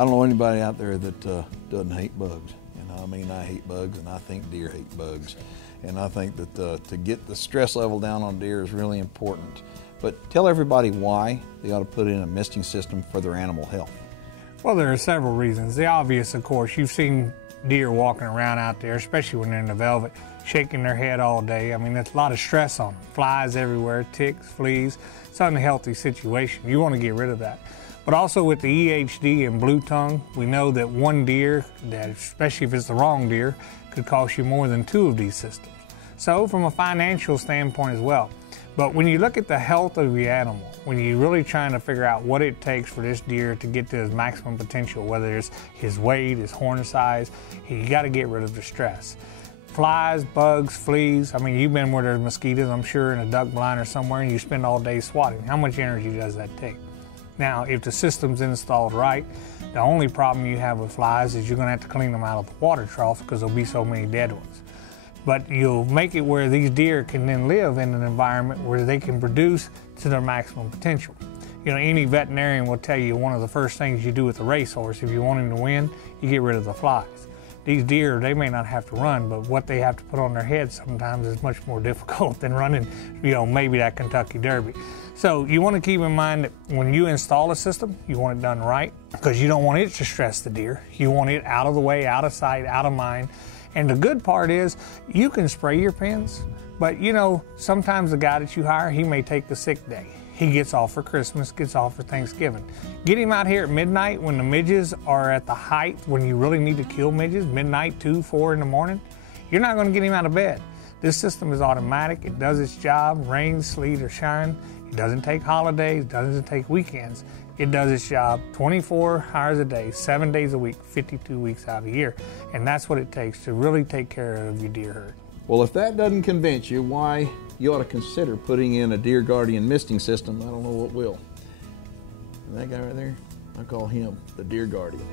I don't know anybody out there that doesn't hate bugs. I mean, I hate bugs, and I think deer hate bugs. And I think that to get the stress level down on deer is really important. But tell everybody why they ought to put in a misting system for their animal health. Well, there are several reasons. The obvious, of course, you've seen deer walking around out there, especially when they're in the velvet, shaking their head all day. I mean, there's a lot of stress on them. Flies everywhere, ticks, fleas. It's an unhealthy situation. You want to get rid of that. But also with the EHD and blue tongue, we know that one deer, especially if it's the wrong deer, could cost you more than 2 of these systems. So from a financial standpoint as well. But when you look at the health of the animal, when you're really trying to figure out what it takes for this deer to get to his maximum potential, whether it's his weight, his horn size, you got to get rid of the stress. Flies, bugs, fleas, I mean, you've been where there's mosquitoes, I'm sure, in a duck blind or somewhere, and you spend all day swatting. How much energy does that take? Now, if the system's installed right, the only problem you have with flies is you're going to have to clean them out of the water trough because there'll be so many dead ones. But you'll make it where these deer can then live in an environment where they can produce to their maximum potential. You know, any veterinarian will tell you one of the first things you do with a racehorse, if you want him to win, you get rid of the flies. These deer, they may not have to run, but what they have to put on their heads sometimes is much more difficult than running, you know, maybe that Kentucky Derby. So you want to keep in mind that when you install a system, you want it done right because you don't want it to stress the deer. You want it out of the way, out of sight, out of mind. And the good part is you can spray your pens, but you know, sometimes the guy that you hire, he may take the sick day. He gets off for Christmas, gets off for Thanksgiving. Get him out here at midnight when the midges are at the height, when you really need to kill midges, midnight, 2, 4 in the morning. You're not going to get him out of bed. This system is automatic. It does its job, rain, sleet, or shine. It doesn't take holidays, doesn't take weekends. It does its job 24 hours a day, 7 days a week, 52 weeks out of the year. And that's what it takes to really take care of your deer herd. Well, if that doesn't convince you, why you ought to consider putting in a Deer Guardian misting system, I don't know what will. And that guy right there, I call him the Deer Guardian.